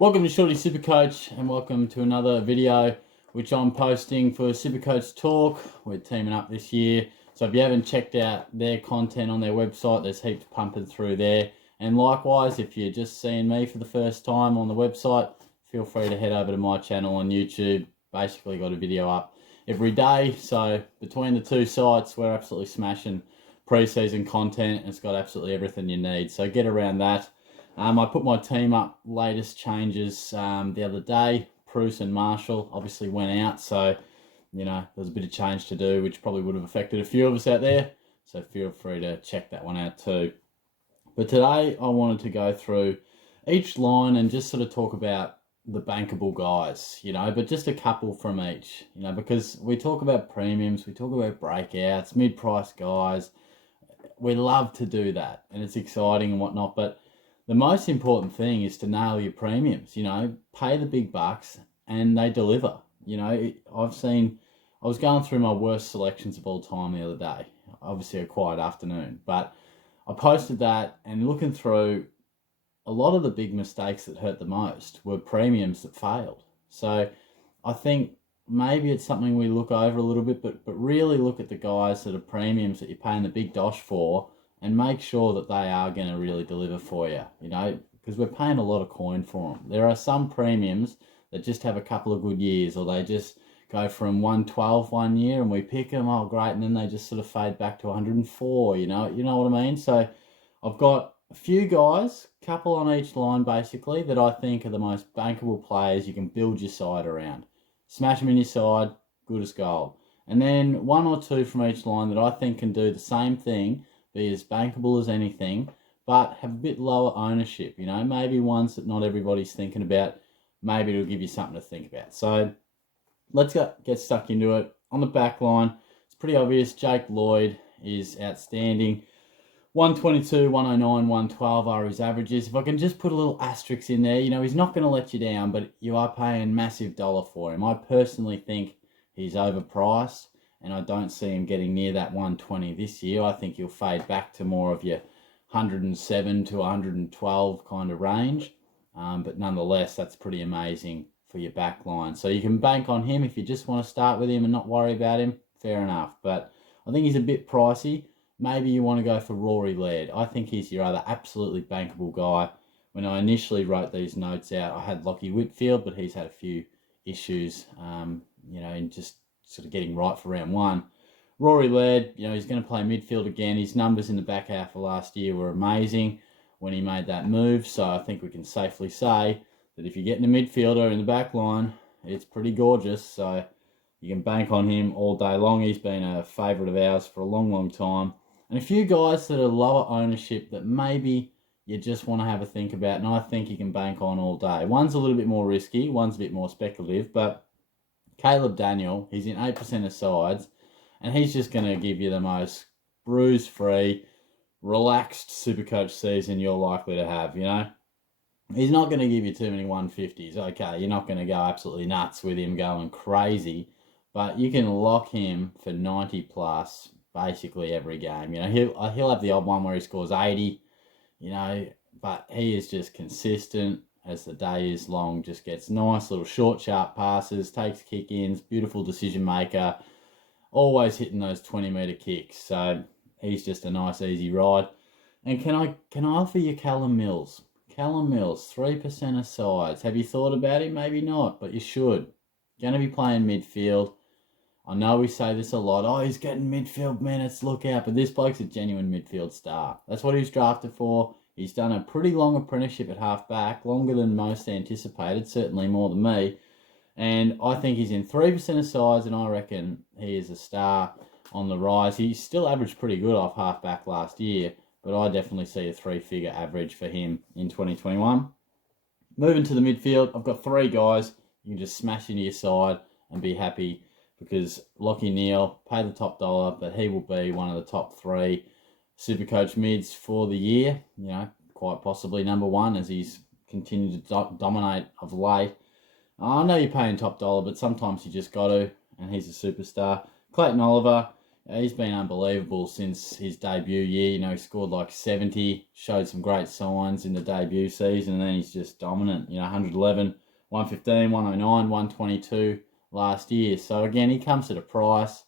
Welcome to Shorty Supercoach and welcome to another video which I'm posting for Supercoach Talk. We're teaming up this year, so if you haven't checked out their content on their website, there's heaps pumping through there. And likewise, if you're just seeing me for the first time on the website, feel free to head over to my channel on YouTube. Basically got a video up every day, so between the two sites we're absolutely smashing pre-season content. It's got absolutely everything you need, so get around that. I put my team up, latest changes the other day. Bruce and Marshall obviously went out, so there's a bit of change to do, which probably would have affected a few of us out there, so feel free to check that one out too. But today I wanted to go through each line and just sort of talk about the bankable guys, but just a couple from each, because we talk about premiums, we talk about breakouts, mid-price guys. We love to do that and it's exciting and whatnot, but the most important thing is to nail your premiums, pay the big bucks and they deliver. I was going through my worst selections of all time the other day, obviously a quiet afternoon, but I posted that and looking through, a lot of the big mistakes that hurt the most were premiums that failed. So I think maybe it's something we look over a little bit, but really look at the guys that are premiums that you're paying the big dosh for, and make sure that they are going to really deliver for you, because we're paying a lot of coin for them. There are some premiums that just have a couple of good years, or they just go from 112 one year and we pick them, oh great, and then they just sort of fade back to 104, you know what I mean? So I've got a few guys, couple on each line basically, that I think are the most bankable players you can build your side around. Smash them in your side, good as gold. And then one or two from each line that I think can do the same thing, be as bankable as anything, but have a bit lower ownership, maybe ones that not everybody's thinking about. Maybe it'll give you something to think about. So let's get stuck into it. On the back line, it's pretty obvious. Lloyd is outstanding. 122, 109, 112 are his averages. If I can just put a little asterisk in there, he's not going to let you down, but you are paying massive dollar for him. I personally think he's overpriced, and I don't see him getting near that 120 this year. I think he'll fade back to more of your 107 to 112 kind of range. But nonetheless, that's pretty amazing for your back line. So you can bank on him if you just want to start with him and not worry about him. Fair enough. But I think he's a bit pricey. Maybe you want to go for Lloyd. I think he's your other absolutely bankable guy. When I initially wrote these notes out, I had Lockie Whitfield, but he's had a few issues, in just sort of getting right for round one. Lloyd, he's going to play midfield again. His numbers in the back half of last year were amazing when he made that move. So I think we can safely say that if you're getting a midfielder in the back line, it's pretty gorgeous. So you can bank on him all day long. He's been a favourite of ours for a long, long time. And a few guys that are lower ownership that maybe you just want to have a think about, and I think you can bank on all day. One's a little bit more risky, one's a bit more speculative, but Caleb Daniel, he's in 8% of sides, and he's just going to give you the most bruise-free, relaxed Supercoach season you're likely to have, He's not going to give you too many 150s, okay, you're not going to go absolutely nuts with him going crazy, but you can lock him for 90 plus basically every game. He'll have the odd one where he scores 80, but he is just consistent as the day is long, just gets nice little short, sharp passes, takes kick-ins, beautiful decision maker, always hitting those 20-metre kicks. So he's just a nice, easy ride. And can I offer you Callum Mills? Callum Mills, 3% of sides. Have you thought about him? Maybe not, but you should. Going to be playing midfield. I know we say this a lot. Oh, he's getting midfield minutes, look out. But this bloke's a genuine midfield star. That's what he was drafted for. He's done a pretty long apprenticeship at half-back, longer than most anticipated, certainly more than me. And I think he's in 3% of sides, and I reckon he is a star on the rise. He still averaged pretty good off half-back last year, but I definitely see a three-figure average for him in 2021. Moving to the midfield, I've got three guys you can just smash into your side and be happy, because Lockie Neal, pay the top dollar, but he will be one of the top three Supercoach mids for the year, quite possibly number one, as he's continued to dominate of late. I know you're paying top dollar, but sometimes you just got to, and he's a superstar. Clayton Oliver, He's been unbelievable since his debut year. He scored like 70, showed some great signs in the debut season, and then he's just dominant. 111, 115, 109, 122 last year. So again, he comes at a price.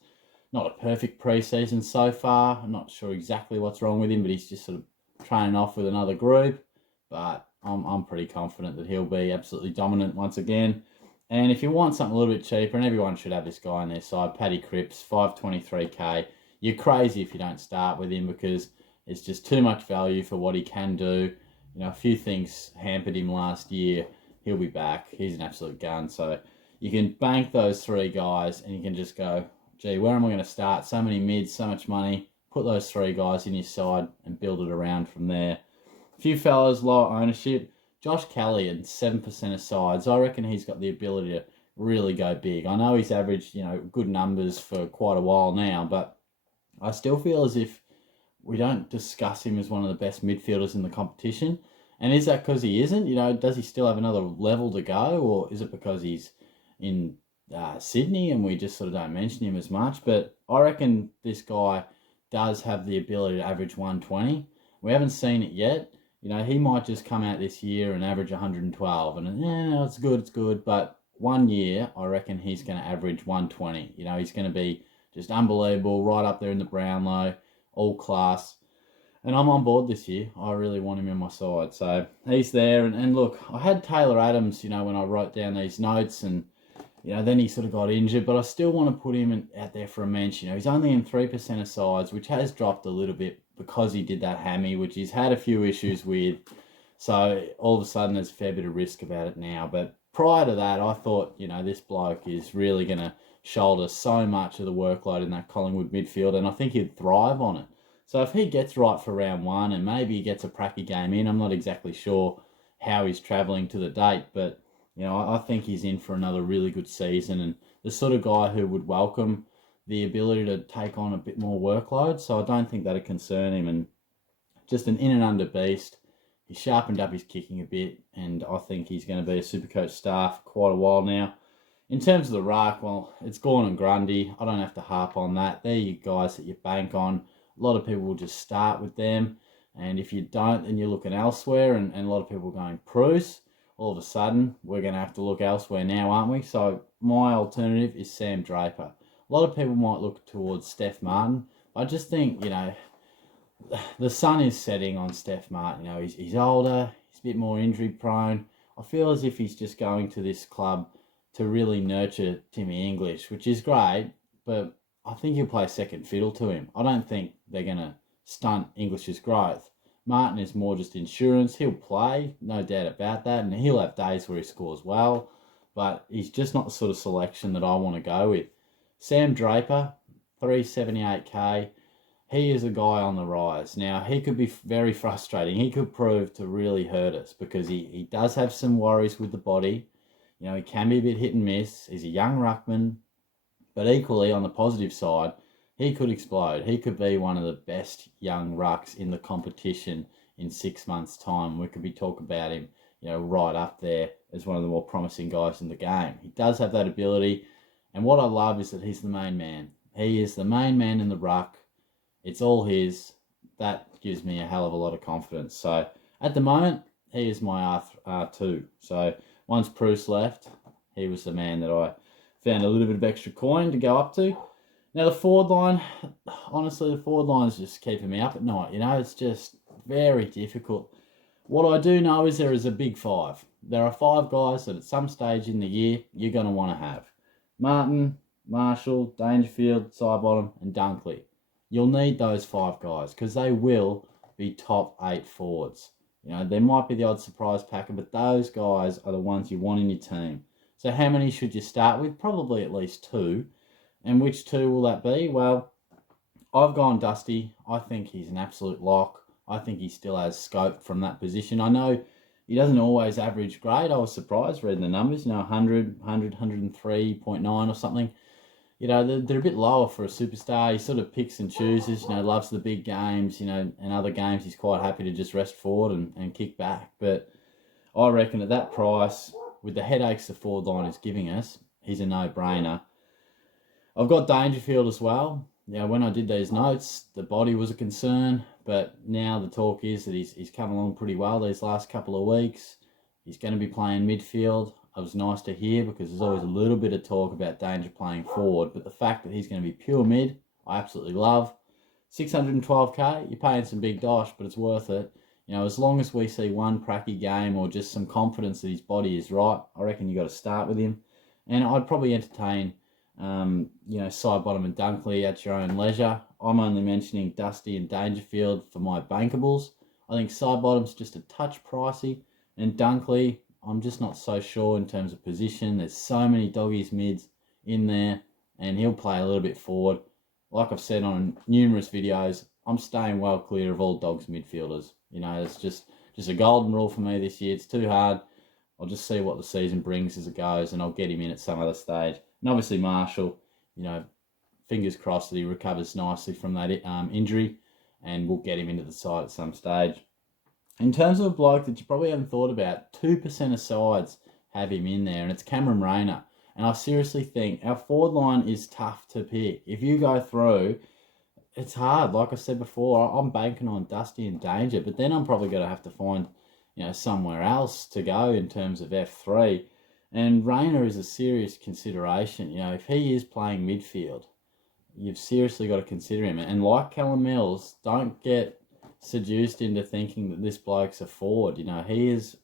Not a perfect preseason so far. I'm not sure exactly what's wrong with him, but he's just sort of training off with another group. But I'm pretty confident that he'll be absolutely dominant once again. And if you want something a little bit cheaper, and everyone should have this guy on their side, Paddy Cripps, 523k. You're crazy if you don't start with him because it's just too much value for what he can do. A few things hampered him last year. He'll be back. He's an absolute gun. So you can bank those three guys and you can just go, gee, where am I going to start? So many mids, so much money. Put those three guys in your side and build it around from there. A few fellas, lower ownership. Josh Kelly at 7% of sides. I reckon he's got the ability to really go big. I know he's averaged, good numbers for quite a while now, but I still feel as if we don't discuss him as one of the best midfielders in the competition. And is that because he isn't? Does he still have another level to go? Or is it because he's in Sydney and we just sort of don't mention him as much? But I reckon this guy does have the ability to average 120. We haven't seen it yet. He might just come out this year and average 112. And it's good. But 1 year, I reckon he's going to average 120. He's going to be just unbelievable, right up there in the Brownlow, all class. And I'm on board this year. I really want him in my side. So he's there. And look, I had Taylor Adams, when I wrote down these notes. And, then he sort of got injured. But I still want to put him out there for a mention. He's only in 3% of sides, which has dropped a little bit because he did that hammy, which he's had a few issues with. So all of a sudden there's a fair bit of risk about it now. But prior to that, I thought, this bloke is really going to shoulder so much of the workload in that Collingwood midfield, and I think he'd thrive on it. So if he gets right for round one and maybe he gets a pracky game in, I'm not exactly sure how he's travelling to the date, but I think he's in for another really good season and the sort of guy who would welcome the ability to take on a bit more workload. So I don't think that'd concern him, and just an in and under beast. He's sharpened up his kicking a bit, and I think he's going to be a Supercoach star for quite a while now. In terms of the ruck, well, it's Gawn and Grundy. I don't have to harp on that. They're you guys that you bank on. A lot of people will just start with them, and if you don't, then you're looking elsewhere, and a lot of people are going Bruce. All of a sudden, we're going to have to look elsewhere now, aren't we? So my alternative is Sam Draper. A lot of people might look towards Steph Martin. I just think, the sun is setting on Steph Martin. He's older, he's a bit more injury prone. I feel as if he's just going to this club to really nurture Timmy English, which is great, but I think he'll play second fiddle to him. I don't think they're going to stunt English's growth. Martin is more just insurance. He'll play, no doubt about that, and he'll have days where he scores well, but he's just not the sort of selection that I want to go with. Sam Draper, 378k. He is a guy on the rise. Now, he could be very frustrating. He could prove to really hurt us because he does have some worries with the body. He can be a bit hit and miss. He's a young ruckman. But equally, on the positive side, he could explode. He could be one of the best young rucks in the competition in 6 months' time. We could be talking about him, right up there as one of the more promising guys in the game. He does have that ability. And what I love is that he's the main man. He is the main man in the ruck. It's all his. That gives me a hell of a lot of confidence. So at the moment, he is my R2. So once Bruce left, he was the man that I found a little bit of extra coin to go up to. Now the forward line, honestly, the forward line is just keeping me up at night. It's just very difficult. What I do know is there is a big five. There are 5 guys that at some stage in the year you're going to want to have. Martin, Marshall, Dangerfield, Sidebottom, and Dunkley. You'll need those 5 guys because they will be top 8 forwards. There might be the odd surprise packer, but those guys are the ones you want in your team. So how many should you start with? Probably at least 2. And which 2 will that be? Well, I've gone Dusty. I think he's an absolute lock. I think he still has scope from that position. I know he doesn't always average great. I was surprised reading the numbers, 100, 103.9 or something. They're a bit lower for a superstar. He sort of picks and chooses, loves the big games, and other games he's quite happy to just rest forward and kick back. But I reckon at that price, with the headaches the forward line is giving us, he's a no-brainer. I've got Dangerfield as well. when I did these notes, the body was a concern, but now the talk is that he's come along pretty well these last couple of weeks. He's going to be playing midfield. It was nice to hear because there's always a little bit of talk about Danger playing forward, but the fact that he's going to be pure mid, I absolutely love. 612k, you're paying some big dosh, but it's worth it. As long as we see one pracky game or just some confidence that his body is right, I reckon you got to start with him. And I'd probably entertain, Sidebottom and Dunkley at your own leisure. I'm only mentioning Dusty and Dangerfield for my bankables. I think Sidebottom's just a touch pricey, and Dunkley, I'm just not so sure in terms of position. There's so many doggies mids in there, and he'll play a little bit forward. Like I've said on numerous videos, I'm staying well clear of all dogs midfielders. It's just a golden rule for me this year. It's too hard. I'll just see what the season brings as it goes, and I'll get him in at some other stage. And obviously Marshall, fingers crossed that he recovers nicely from that injury, and we'll get him into the side at some stage. In terms of a bloke that you probably haven't thought about, 2% of sides have him in there, and it's Cameron Rayner. And I seriously think our forward line is tough to pick. If you go through, it's hard. Like I said before, I'm banking on Dusty and Danger, but then I'm probably going to have to find, somewhere else to go in terms of F3. And Rayner is a serious consideration. If he is playing midfield, you've seriously got to consider him. And like Callum Mills, don't get seduced into thinking that this bloke's a forward. He has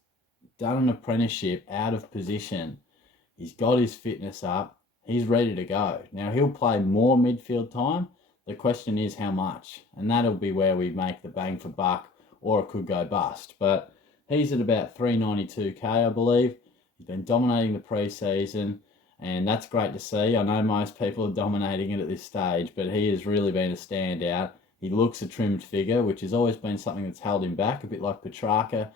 done an apprenticeship out of position. He's got his fitness up. He's ready to go. Now, he'll play more midfield time. The question is how much. And that'll be where we make the bang for buck, or it could go bust. But he's at about 392k, I believe. He's been dominating the pre-season, and that's great to see. I know most people are dominating it at this stage, but he has really been a standout. He looks a trimmed figure, which has always been something that's held him back, a bit like Petrarca.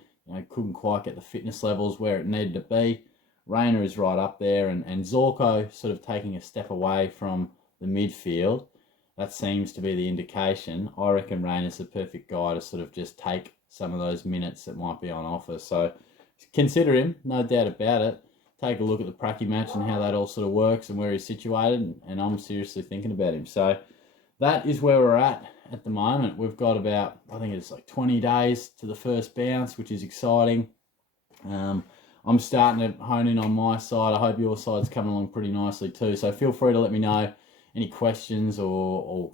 Couldn't quite get the fitness levels where it needed to be. Rayner is right up there, and Zorko sort of taking a step away from the midfield. That seems to be the indication. I reckon Rayner's the perfect guy to sort of just take some of those minutes that might be on offer. So consider him, no doubt about it. Take a look at the Pracky match and how that all sort of works and where he's situated, and I'm seriously thinking about him. So that is where we're at the moment. We've got about, I think it's like 20 days to the first bounce, which is exciting. I'm starting to hone in on my side. I hope your side's coming along pretty nicely too. So feel free to let me know any questions or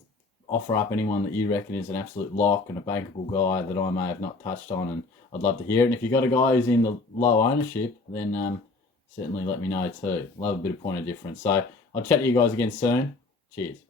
offer up anyone that you reckon is an absolute lock and a bankable guy that I may have not touched on, and I'd love to hear it. And if you've got a guy who's in the low ownership, then certainly let me know too. Love a bit of point of difference. So I'll chat to you guys again soon. Cheers.